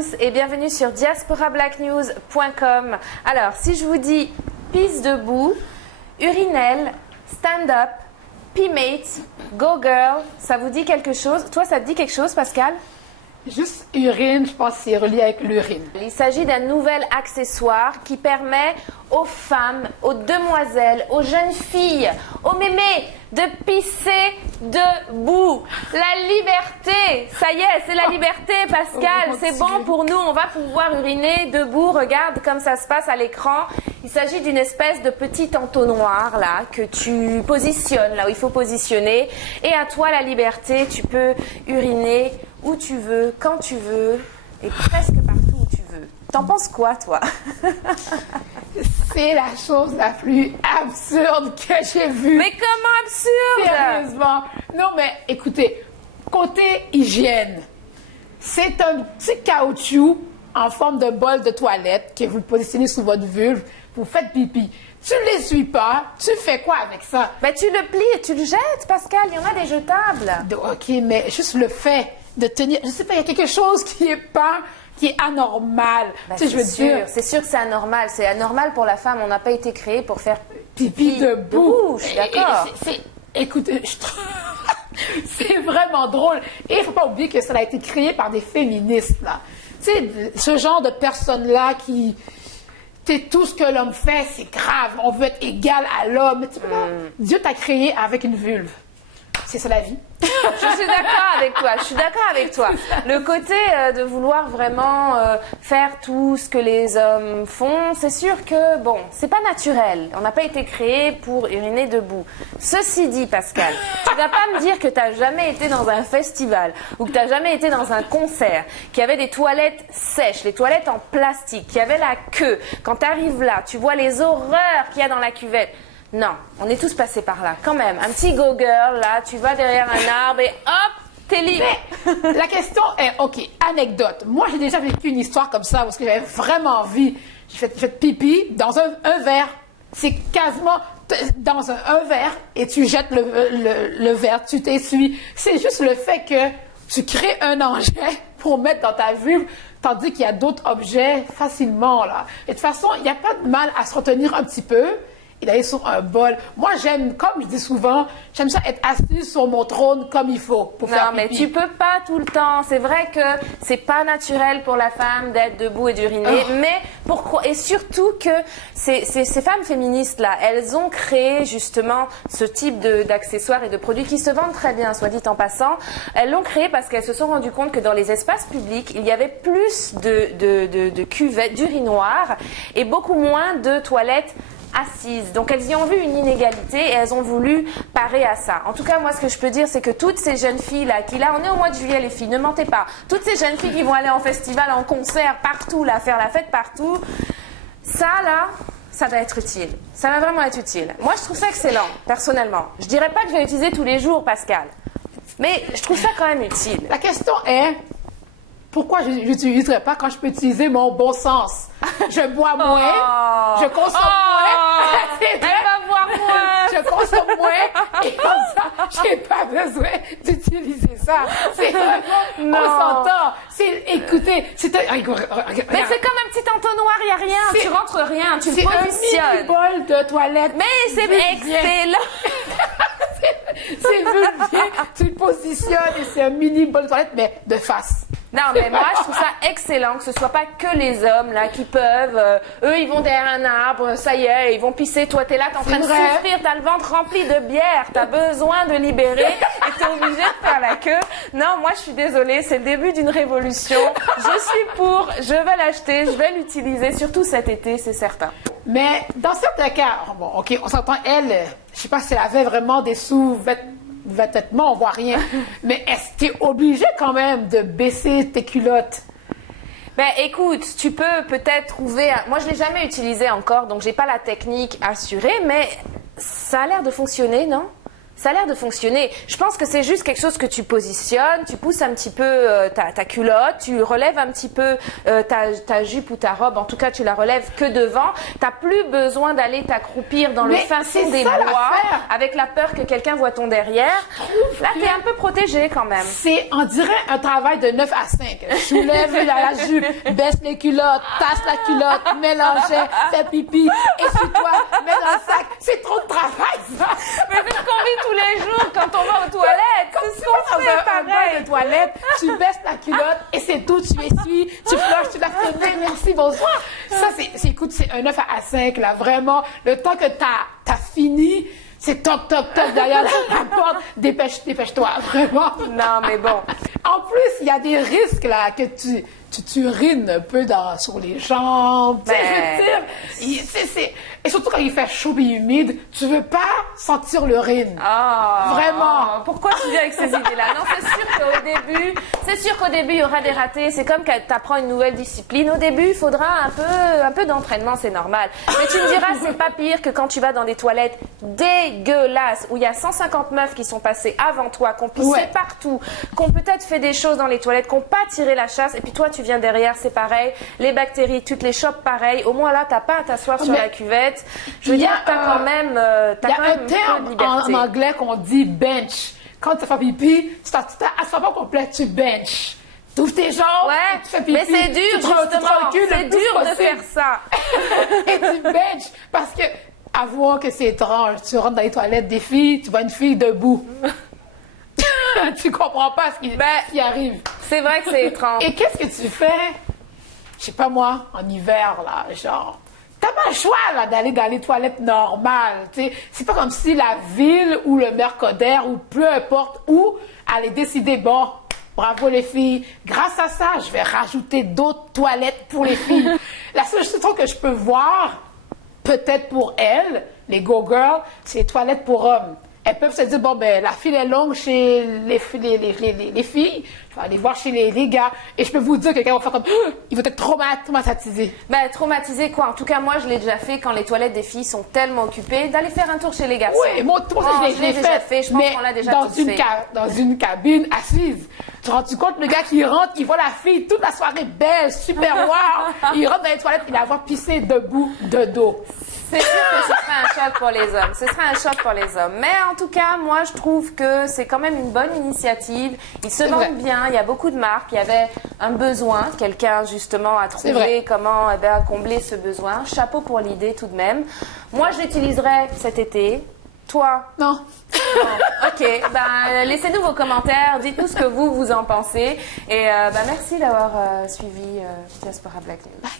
tous et bienvenue sur diasporablacknews.com. Alors, si je vous dis pisse debout, urinelle, stand-up, pee-mate, go girl, ça vous dit quelque chose? Toi, ça te dit quelque chose, Pascal? Juste urine, je pense que c'est relié avec l'urine. Il s'agit d'un nouvel accessoire qui permet aux femmes, aux demoiselles, aux jeunes filles, aux mémés de pisser debout. La liberté, ça y est, c'est la liberté, Pascal, c'est bon pour nous, on va pouvoir uriner debout. Regarde comme ça se passe à l'écran. Il s'agit d'une espèce de petit entonnoir là que tu positionnes là où il faut positionner. Et à toi la liberté, tu peux uriner où tu veux, quand tu veux et presque partout où tu veux. T'en penses quoi, toi? C'est la chose la plus absurde que j'ai vue. Mais comment absurde? Sérieusement. Non, mais écoutez, côté hygiène, c'est un petit caoutchouc en forme de bol de toilette que vous positionnez sous votre vulve, vous faites pipi. Tu ne l'essuies pas, tu fais quoi avec ça? Ben, tu le plies et tu le jettes, Pascal, il y en a des jetables. OK, mais juste le fait de tenir, je sais pas, il y a quelque chose qui est anormal. Ben, tu sais, je veux dire. C'est sûr que c'est anormal. C'est anormal pour la femme. On n'a pas été créé pour faire pipi debout. Je suis d'accord. Écoutez, c'est vraiment drôle. Et il ne faut pas oublier que ça a été créé par des féministes, là. Tu sais, ce genre de personnes-là qui... tout ce que l'homme fait, c'est grave. On veut être égal à l'homme. Dieu t'a créé avec une vulve. C'est ça la vie. Je suis d'accord avec toi. Je suis d'accord avec toi. Le côté de vouloir vraiment faire tout ce que les hommes font, c'est sûr que bon, c'est pas naturel. On n'a pas été créé pour uriner debout. Ceci dit, Pascal, tu vas pas me dire que t'as jamais été dans un festival ou que t'as jamais été dans un concert, qu'il y avait des toilettes sèches, les toilettes en plastique, qu'il y avait la queue. Quand t'arrives là, tu vois les horreurs qu'il y a dans la cuvette. Non, on est tous passés par là, quand même. Un petit go girl, là, tu vas derrière un arbre et hop, t'es libre. Mais la question est, OK, anecdote. Moi, j'ai déjà vécu une histoire comme ça parce que j'avais vraiment envie. J'ai fait pipi dans un verre. C'est quasiment dans un verre et tu jettes le verre, tu t'essuies. C'est juste le fait que tu crées un engin pour mettre dans ta vulve, tandis qu'il y a d'autres objets facilement, là. Et de toute façon, il n'y a pas de mal à se retenir un petit peu et d'aller sur un bol. Moi, j'aime, comme je dis souvent, j'aime ça être assise sur mon trône comme il faut pour faire pipi. Non, mais tu peux pas tout le temps. C'est vrai que c'est pas naturel pour la femme d'être debout et d'uriner, mais pourquoi? Et surtout que ces femmes féministes-là, elles ont créé justement ce type d'accessoires et de produits qui se vendent très bien, soit dit en passant. Elles l'ont créé parce qu'elles se sont rendues compte que dans les espaces publics, il y avait plus de cuvettes, d'urinoirs et beaucoup moins de toilettes assises. Donc elles y ont vu une inégalité et elles ont voulu parer à ça. En tout cas, moi ce que je peux dire, c'est que toutes ces jeunes filles là, on est au mois de juillet les filles, ne mentez pas, toutes ces jeunes filles qui vont aller en festival, en concert, partout là, faire la fête partout, ça là, ça va être utile. Ça va vraiment être utile. Moi je trouve ça excellent, personnellement. Je dirais pas que je vais l'utiliser tous les jours, Pascal, mais je trouve ça quand même utile. La question est, pourquoi je n'utiliserais pas quand je peux utiliser mon bon sens? Je bois moins, je consomme moins. Elle va boire moins. Je consomme moins et comme ça, j'ai pas besoin d'utiliser ça. C'est vraiment, on s'entend. Écoutez, mais c'est comme un petit entonnoir, il n'y a rien. Tu rentres rien, tu le positionnes. C'est un mini-bol de toilette. Mais c'est excellent. C'est vulgaire. Tu le positionnes et c'est un mini-bol de toilette, mais de face. Non, mais moi, je trouve ça excellent que ce soit pas que les hommes, là, qui peuvent, eux, ils vont derrière un arbre, ça y est, ils vont pisser, toi, t'es là, t'es en train de souffrir, t'as le ventre rempli de bière, t'as besoin de libérer, et t'es obligé de faire la queue. Non, moi, je suis désolée, c'est le début d'une révolution. Je suis pour, je vais l'acheter, je vais l'utiliser, surtout cet été, c'est certain. Mais, dans certains cas, bon, OK, on s'entend, elle, je sais pas si elle avait vraiment des sous-vêtements, on voit rien. Mais est-ce que tu es obligé quand même de baisser tes culottes? Ben écoute, tu peux peut-être trouver... Moi, je ne l'ai jamais utilisé encore, donc j'ai pas la technique assurée, mais ça a l'air de fonctionner, non? ça a l'air de fonctionner. Je pense que c'est juste quelque chose que tu positionnes, tu pousses un petit peu ta culotte, tu relèves un petit peu ta jupe ou ta robe, en tout cas tu la relèves que devant. T'as plus besoin d'aller t'accroupir dans le fin fond des bois avec la peur que quelqu'un voit ton derrière. Là, t'es un peu protégé quand même. C'est, on dirait, un travail de 9 à 5. Soulève la jupe, baisse les culottes, tasse la culotte, mélange, fais pipi, essuie-toi, mets dans le sac. C'est trop de travail, ça! Mais c'est ce qu'on vit tous les jours quand on va aux toilettes. C'est ce qu'on fait, un bain de toilette, tu baisses la culotte et c'est tout, tu essuies, tu flushes, tu la fais, merci, bonsoir. Ça, écoute, c'est un 9 à 5, là, vraiment. Le temps que t'as fini, c'est toc, toc, toc derrière la porte. Dépêche-toi, vraiment. Non, mais bon. En plus, il y a des risques, là, que tu urines un peu sur les jambes. Tu sais, je veux dire, et surtout quand il fait chaud et humide, tu veux pas sentir l'urine. Vraiment. Pourquoi tu viens avec ces idées-là? Non, c'est sûr qu'au début, il y aura des ratés. C'est comme quand tu apprends une nouvelle discipline. Au début, il faudra un peu d'entraînement, c'est normal. Mais tu me diras, c'est pas pire que quand tu vas dans des toilettes dégueulasses, où il y a 150 meufs qui sont passées avant toi, qui ont pissé partout, qui ont peut-être fait des choses dans les toilettes, qui n'ont pas tiré la chasse, et puis toi, tu viens derrière, c'est pareil. Les bactéries, tu te les chopes pareil. Au moins là, t'as pas à t'asseoir sur la cuvette. Je veux dire, t'as quand même un terme en anglais qu'on dit bench. Quand tu fais pipi, tu t'assois pas complet, tu bench. Tu ouvres tes jambes, tu fais pipi. Mais c'est dur, justement. C'est dur de faire ça. Et tu bench. Parce que, avouons que c'est étrange. Tu rentres dans les toilettes des filles, tu vois une fille debout. Tu comprends pas ce qui arrive. C'est vrai que c'est étrange. Et qu'est-ce que tu fais? Je sais pas moi, en hiver, là, genre... T'as pas le choix, là, d'aller dans les toilettes normales, tu sais. C'est pas comme si la ville ou le Mercader ou peu importe où allait décider, bon, bravo les filles, grâce à ça, je vais rajouter d'autres toilettes pour les filles. La seule chose que je peux voir, peut-être pour elles, les go-girls, c'est les toilettes pour hommes. Elles peuvent se dire, bon, ben, la file est longue chez les filles, je vais aller voir chez les gars. Et je peux vous dire que quelqu'un va faire comme, il va être traumatisé. Ben, traumatisé quoi? En tout cas, moi, je l'ai déjà fait quand les toilettes des filles sont tellement occupées, d'aller faire un tour chez les garçons. Oui, moi, je l'ai déjà fait. Je pense qu'on l'a déjà tous fait. Dans une cabine assise. Tu te rends compte, le gars qui rentre, il voit la fille toute la soirée belle, super wow. Il rentre dans les toilettes, il la voit pisser debout, de dos. C'est sûr que ce serait un choc pour les hommes. Ce serait un choc pour les hommes. Mais en tout cas, moi, je trouve que c'est quand même une bonne initiative. Ils se vendent bien. Il y a beaucoup de marques. Il y avait un besoin. Quelqu'un, justement, a trouvé comment combler ce besoin. Chapeau pour l'idée, tout de même. Moi, je l'utiliserai cet été. Toi? Non. Bon, ok. Laissez-nous vos commentaires. Dites-nous ce que vous en pensez. Et merci d'avoir suivi Diaspora Black News. Bye.